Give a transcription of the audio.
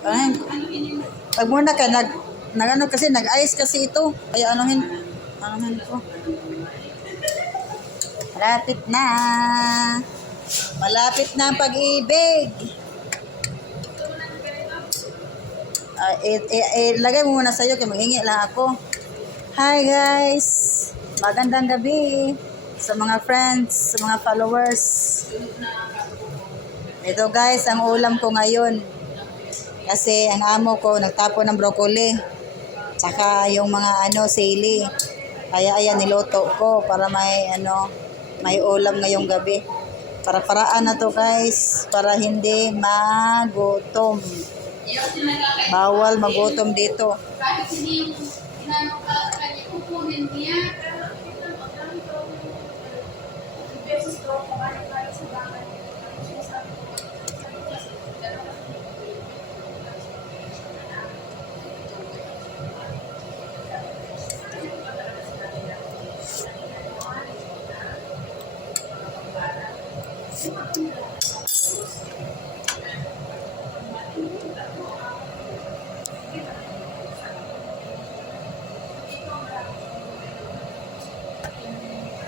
Ay, pag muna ka, ano kasi, nag-ice kasi ito. Kaya anuhin ko. Malapit na. Malapit na ang pag-ibig. Lagay mo muna sa'yo, kaya maghingi lang ako. Hi guys! Magandang gabi sa mga friends, sa mga followers. Ito guys, ang ulam ko ngayon. Kasi ang amo ko nagtapo ng broccoli. Tsaka yung mga sili. Kaya ayan, niluto ko para may ulam ngayong gabi. Para-paraan na to guys, para hindi magutom. Bawal magutom dito. Kahit hindi yung inano ka kanya kukunin niya. Beses ko, kumalik tayo sa bahay. Thank you.